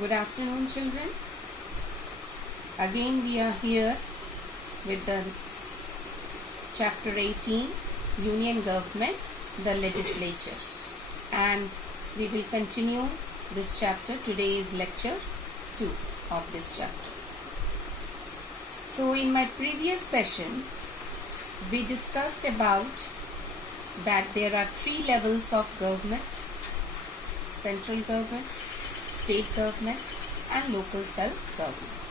Good afternoon, children. Again, we are here with the chapter 18, Union Government, the Legislature. And we will continue this chapter. Today is lecture 2 of this chapter. So, in my previous session, we discussed about that there are 3 levels of government: central government, state government and local self-government.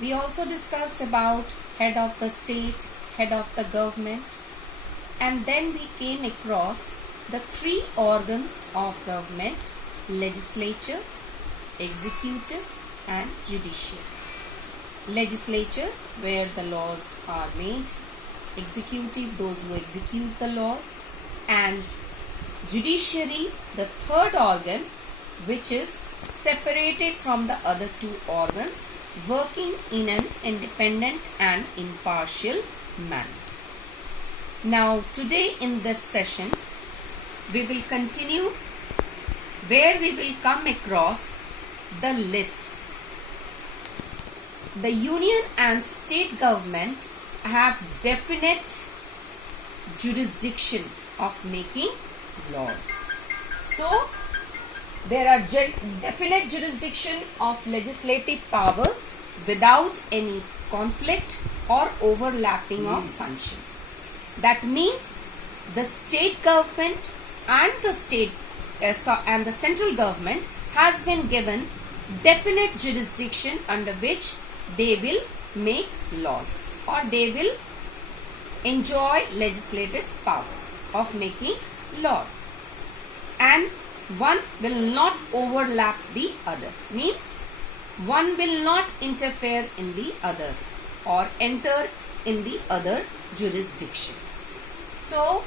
We also discussed about head of the state, head of the government, and then we came across the 3 organs of government: legislature, executive and judiciary. Legislature, where the laws are made; executive, those who execute the laws; and judiciary, the third organ, which is separated from the other 2 organs, working in an independent and impartial manner. Now, today in this session, we will continue where we will come across the lists. The union and state government have definite jurisdiction of making laws. So, there are definite jurisdiction of legislative powers without any conflict or overlapping of function. That means the state government and the central government has been given definite jurisdiction under which they will make laws, or they will enjoy legislative powers of making laws, and one will not overlap the other, means one will not interfere in the other or enter in the other jurisdiction. So,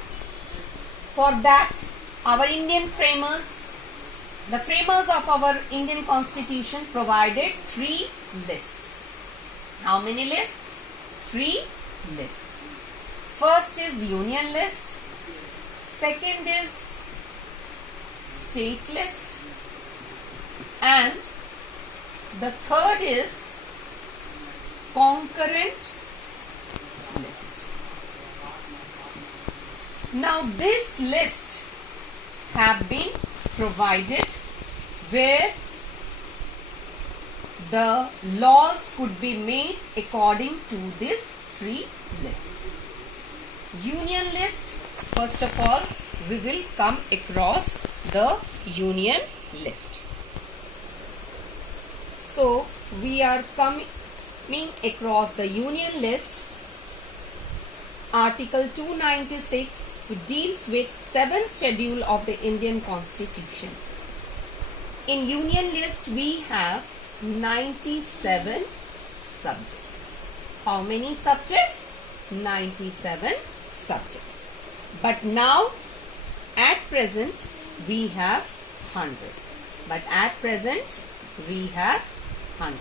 for that, our Indian framers, the framers of our Indian Constitution, provided 3 lists. How many lists? 3 lists. First is union list, second is state list, and the third is concurrent list. Now, this list have been provided where the laws could be made according to these 3 lists. Union list, first of all, we will come across the union list. So, we are coming across the union list. Article 296 deals with 7th schedule of the Indian Constitution. In union list, we have 97 subjects. How many subjects? 97 subjects. But now, at present, we have 100. But at present, we have 100.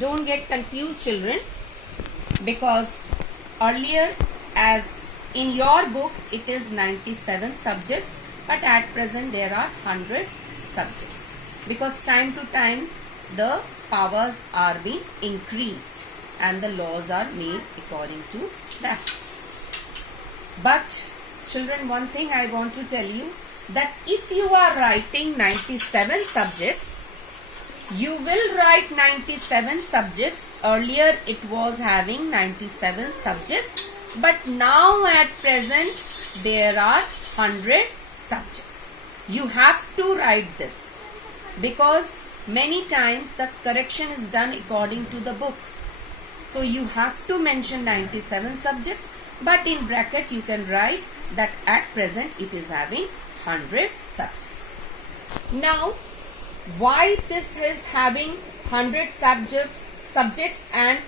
Don't get confused, children, because earlier, as in your book, it is 97 subjects, but at present, there are 100 subjects. Because time to time, the powers are being increased and the laws are made according to that. But children, one thing I want to tell you, that if you are writing 97 subjects, you will write 97 subjects. Earlier it was having 97 subjects, but now at present there are 100 subjects. You have to write this, because many times the correction is done according to the book. So you have to mention 97 subjects, but in bracket you can write that at present it is having 100 subjects. Now, why this is having 100 subjects and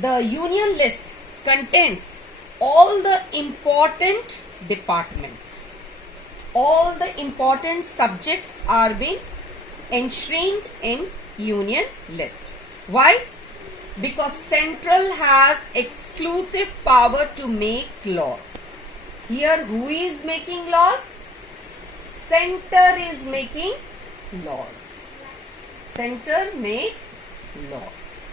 the union list contains all the important departments. All the important subjects are being enshrined in union list. Why? Because central has exclusive power to make laws. Here, who is making laws? Center is making laws. Center makes laws.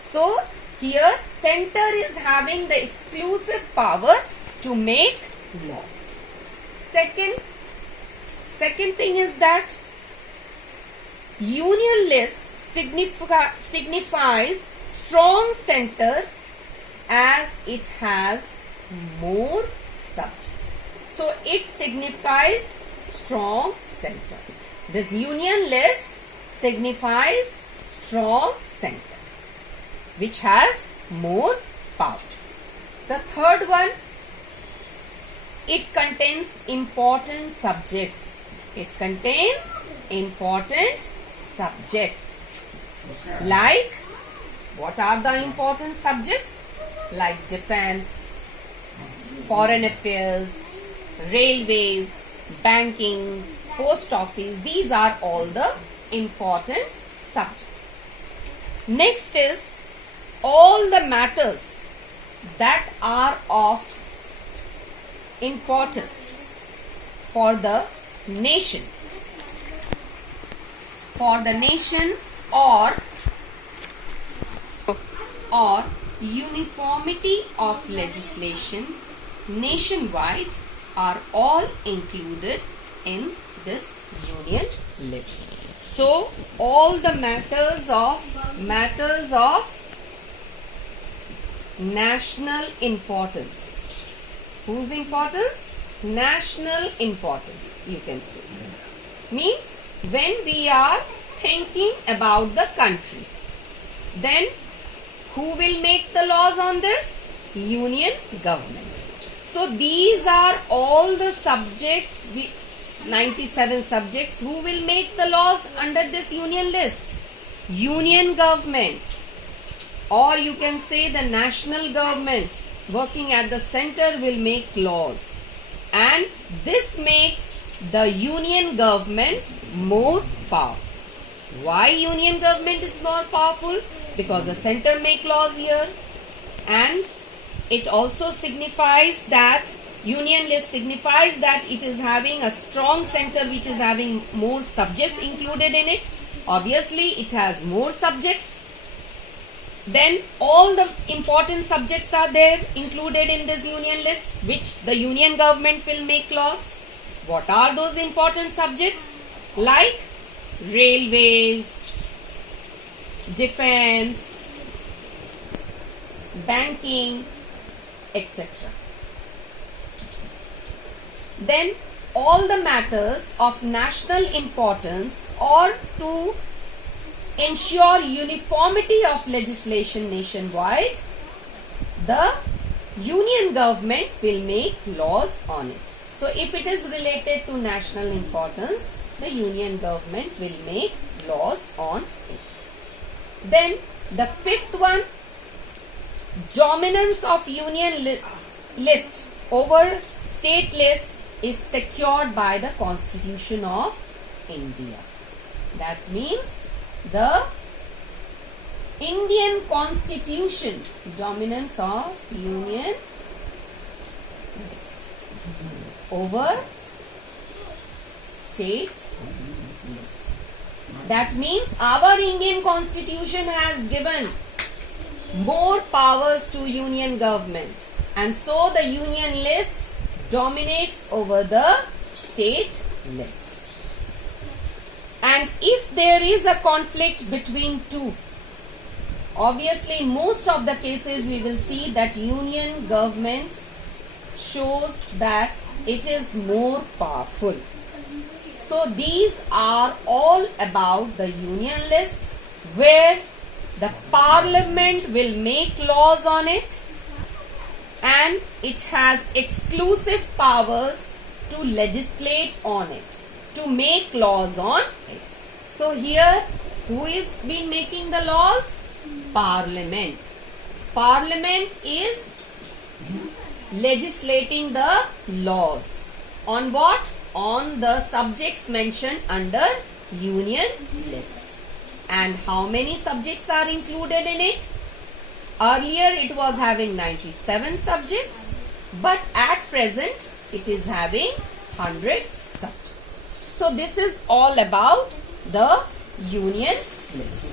So here center is having the exclusive power to make laws. Second thing is that union list signifies strong center as it has more subjects. So it signifies strong center. This union list signifies strong center which has more powers. The third one, it contains important subjects. It contains important subjects. Like, what are the important subjects? Like defense, foreign affairs, railways, banking, post office. These are all the important subjects. Next is all the matters that are of importance for the nation. For the nation or uniformity of legislation nationwide are all included in this union list. So all the matters of national importance. Whose importance? National importance, you can say. Means when we are thinking about the country, then who will make the laws on this? Union government. So these are all the subjects, 97 subjects. Who will make the laws under this union list? Union government, or you can say the national government working at the center will make laws, and this makes the union government more powerful. Why union government is more powerful? Because the center make laws here, and it also signifies that union list signifies that it is having a strong center which is having more subjects included in it. Obviously it has more subjects. Then all the important subjects are there included in this union list, which the union government will make laws. What are those important subjects? Like railways, defense, banking, etc. Then all the matters of national importance or to ensure uniformity of legislation nationwide, the union government will make laws on it. So if it is related to national importance, the union government will make laws on it. Then the fifth one, dominance of union list over state list is secured by the Constitution of India. That means the Indian Constitution, dominance of union list over state list. That means our Indian Constitution has given more powers to union government, and so the union list dominates over the state list. And if there is a conflict between two, obviously most of the cases we will see that union government shows that it is more powerful. So these are all about the union list, where the parliament will make laws on it, and it has exclusive powers to legislate on it, to make laws on it. So here, who is been making the laws? Parliament. Parliament is legislating the laws. On what? On the subjects mentioned under union list. And how many subjects are included in it? Earlier it was having 97 subjects, but at present it is having 100 subjects. So this is all about the union list.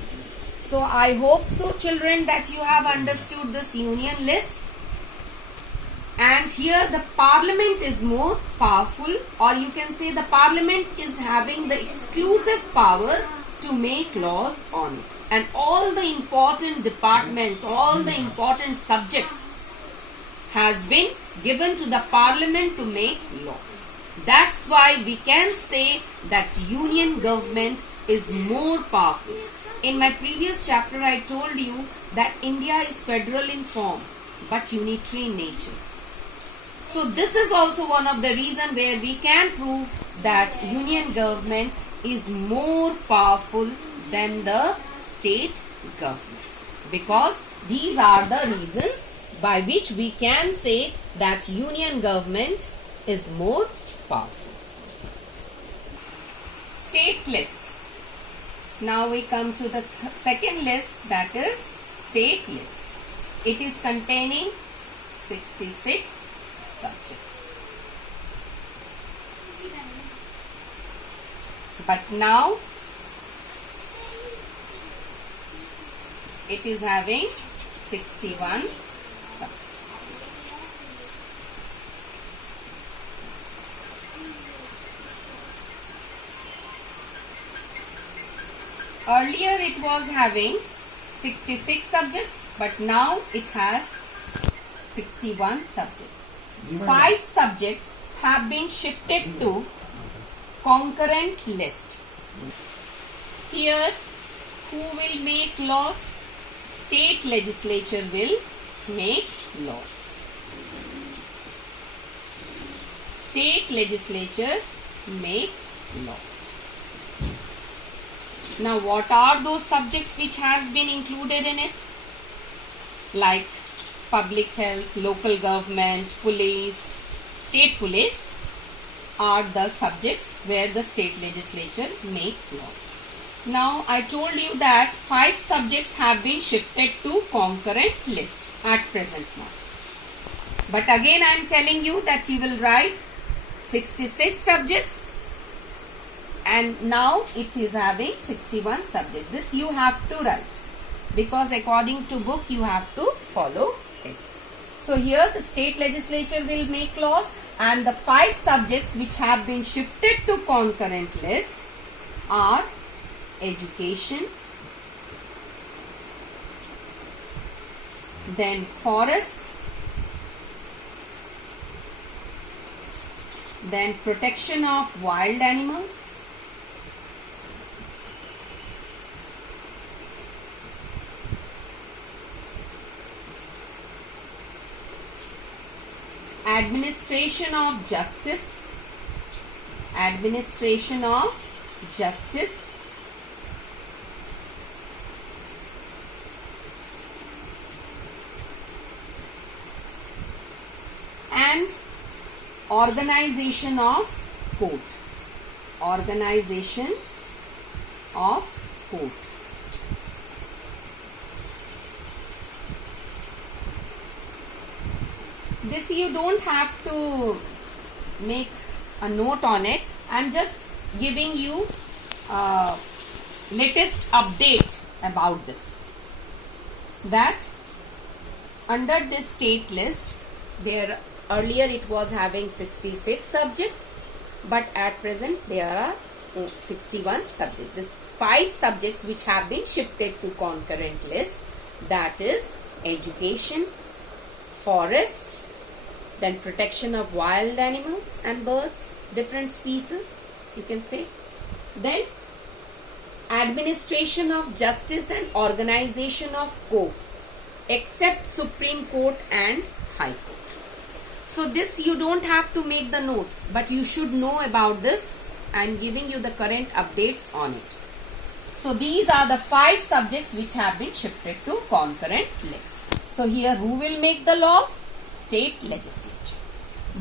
So I hope so, children, that you have understood this union list. And here the parliament is more powerful, or you can say the parliament is having the exclusive power to make laws on it. And all the important departments, all the important subjects has been given to the parliament to make laws. That's why we can say that union government is more powerful. In my previous chapter, I told you that India is federal in form but unitary in nature. So this is also one of the reasons where we can prove that union government is more powerful than the state government, because these are the reasons by which we can say that union government is more powerful. State list. Now we come to the second list, that is state list. It is containing 66 subjects. But now it is having 61 subjects. Earlier it was having 66 subjects, but now it has 61 subjects. 5 subjects have been shifted to concurrent list. Here, who will make laws? State legislature will make laws. State legislature make laws. Now, what are those subjects which has been included in it? Like public health, local government, police, state police are the subjects where the state legislature make laws. Now I told you that 5 subjects have been shifted to concurrent list at present now. But again I am telling you that you will write 66 subjects and now it is having 61 subjects. This you have to write because according to book you have to follow it. So here the state legislature will make laws, and the 5 subjects which have been shifted to concurrent list are education, then forests, then protection of wild animals, administration of justice, and organization of court. This you don't have to make a note on it. I am just giving you latest update about this. That under this state list, there earlier it was having 66 subjects, but at present there are 61 subjects. This 5 subjects which have been shifted to concurrent list, that is education, forest, then protection of wild animals and birds, different species you can say, then administration of justice and organization of courts except Supreme Court and High Court. So this you don't have to make the notes, but you should know about this. I am giving you the current updates on it. So these are the 5 subjects which have been shifted to concurrent list. So here who will make the laws? State legislature.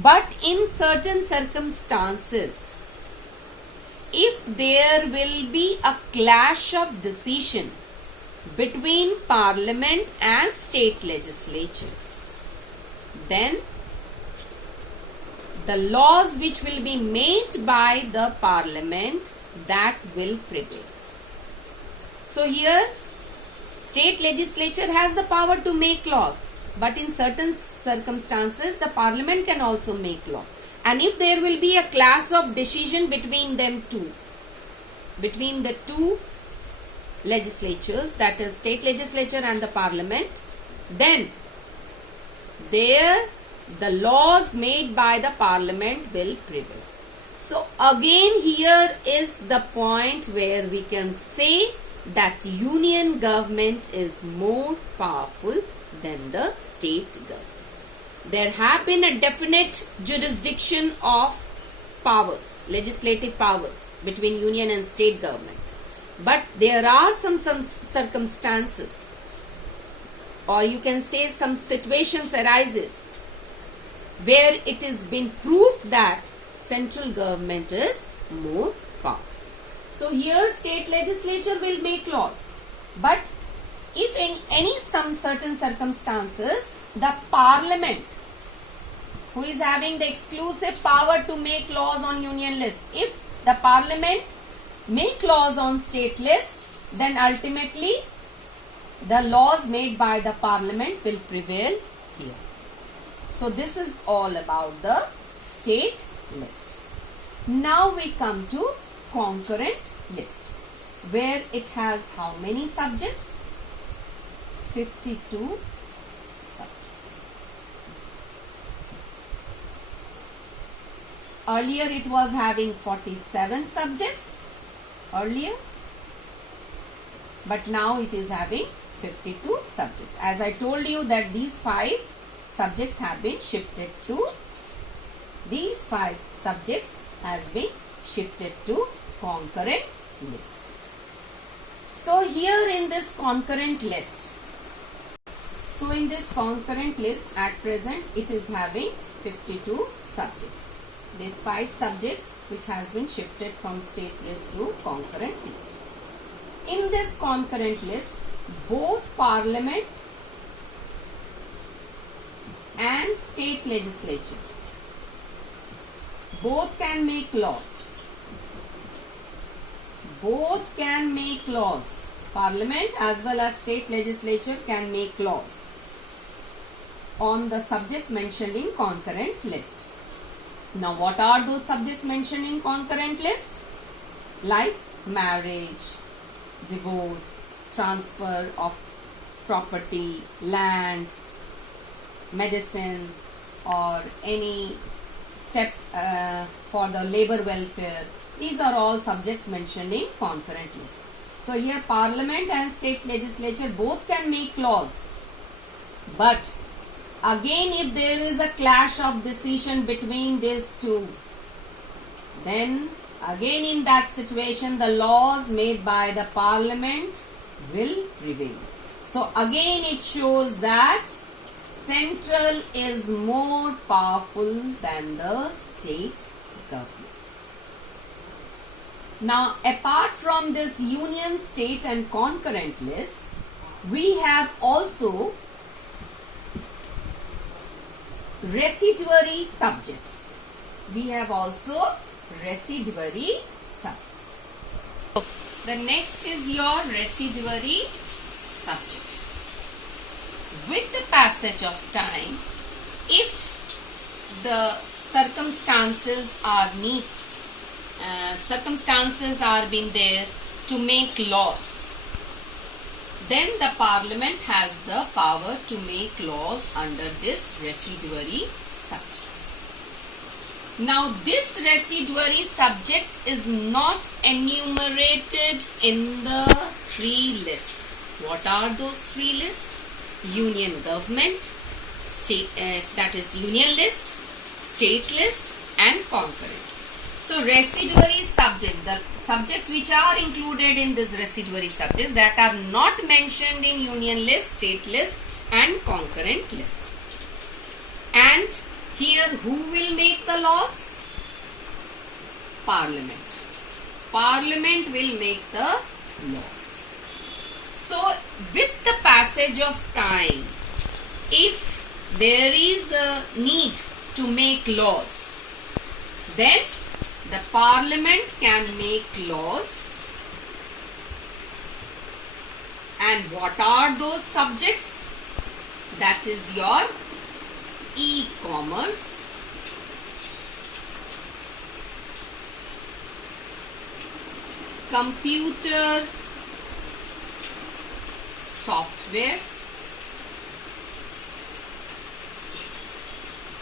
But in certain circumstances, if there will be a clash of decision between parliament and state legislature, then the laws which will be made by the parliament, that will prevail. So here state legislature has the power to make laws, but in certain circumstances the parliament can also make law. And if there will be a clash of decision between them two, between the two legislatures, that is state legislature and the parliament, then there the laws made by the parliament will prevail. So again here is the point where we can say that union government is more powerful than the state government. There have been a definite jurisdiction of powers, legislative powers between union and state government. But there are some circumstances, or you can say some situations arises where it is been proved that central government is more powerful. So here state legislature will make laws, but if in any some certain circumstances the parliament, who is having the exclusive power to make laws on union list, if the parliament make laws on state list, then ultimately the laws made by the parliament will prevail here. So this is all about the state list. Now we come to concurrent list, where it has how many subjects? 52 subjects. Earlier it was having 47 subjects earlier, but now it is having 52 subjects. As I told you that these 5 subjects have been shifted to, these 5 subjects has been shifted to concurrent list. So here in this concurrent list, at present it is having 52 subjects. These 5 subjects which has been shifted from state list to concurrent list. In this concurrent list, both parliament and state legislature both can make laws. Both can make laws. Parliament as well as state legislature can make laws on the subjects mentioned in concurrent list. Now what are those subjects mentioned in concurrent list? Like marriage, divorce, transfer of property, land, medicine, or any steps for the labor welfare. These are all subjects mentioned in concurrent list. So here parliament and state legislature both can make laws, but again if there is a clash of decision between these two, then again in that situation the laws made by the parliament will prevail. So again it shows that central is more powerful than the state government. Now apart from this union, state and concurrent list, we have also residuary subjects. We have also residuary subjects. The next is your residuary subjects. With the passage of time, if the circumstances are being there to make laws, then the parliament has the power to make laws under this residuary subjects. Now this residuary subject is not enumerated in the 3 lists. What are those 3 lists? Union government, state, that is union list, state list and concurrent list. So residuary subjects, the subjects which are included in this residuary subjects that are not mentioned in union list, state list and concurrent list. And here who will make the laws? Parliament. Parliament will make the laws. So with the passage of time, if there is a need to make laws, then the parliament can make laws And what are those subjects? That is your e-commerce, computer software,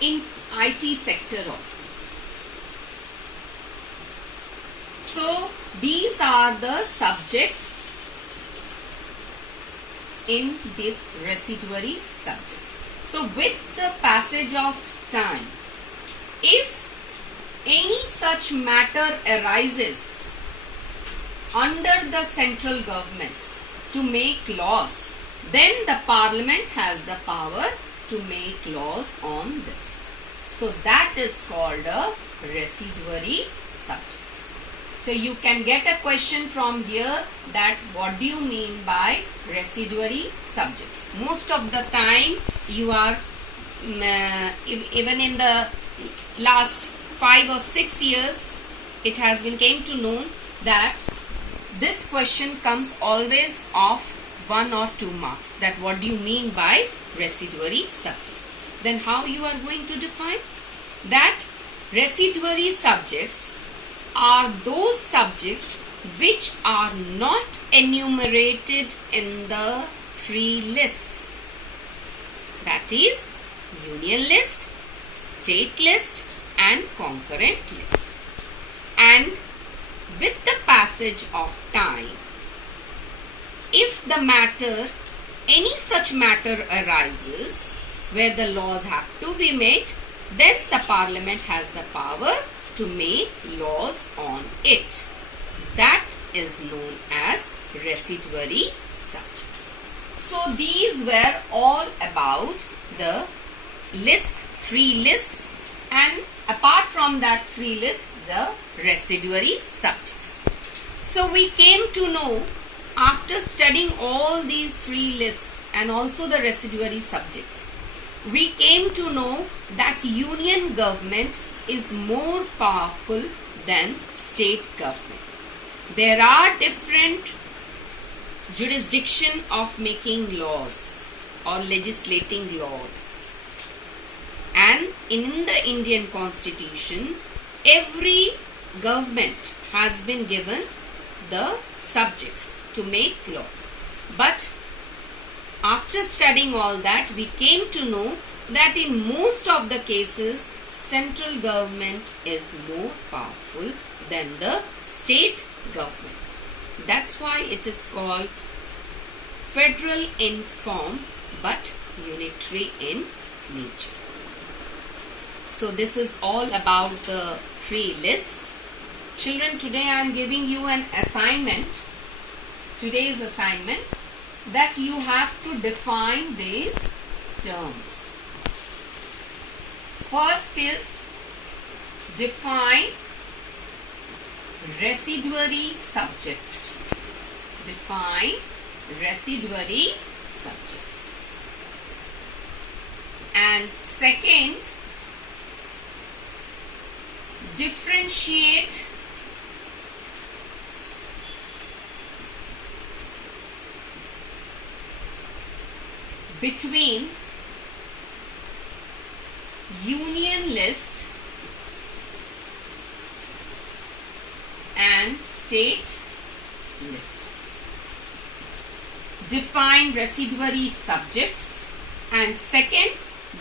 in IT sector also. So these are the subjects in this residuary subjects. So with the passage of time, if any such matter arises under the central government to make laws, then the parliament has the power to make laws on this. So that is called a residuary subjects. So you can get a question from here that what do you mean by residuary subjects? Most of the time you are, even in the last 5 or 6 years, it has been came to know that this question comes always of 1 or 2 marks. That what do you mean by residuary subjects? Then how you are going to define? That residuary subjects are those subjects which are not enumerated in the 3 lists. That is union list, state list and concurrent list. And with the passage of time, if the matter, any such matter arises where the laws have to be made, then the parliament has the power to make laws on it. That is known as residuary subjects. So these were all about the list, 3 lists, and apart from that 3 lists, the residuary subjects. So we came to know, after studying all these 3 lists and also the residuary subjects, we came to know that union government is more powerful than state government. There are different jurisdiction of making laws or legislating laws. And in the Indian Constitution, every government has been given the subjects to make laws. But after studying all that, we came to know that in most of the cases, central government is more powerful than the state government. That's why it is called federal in form but unitary in nature. So this is all about the 3 lists. Children, today I am giving you an assignment, today's assignment, that you have to define these terms. First is define residuary subjects. Define residuary subjects. And second, differentiate between union list and state list. Define residuary subjects, and second,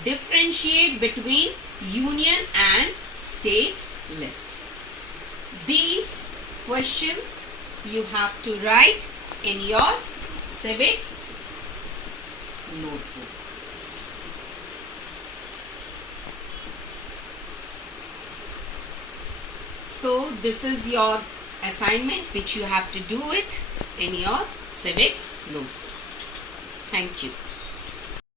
differentiate between union and state list. These questions you have to write in your civics notebook. So this is your assignment which you have to do it in your civics notebook. Thank you.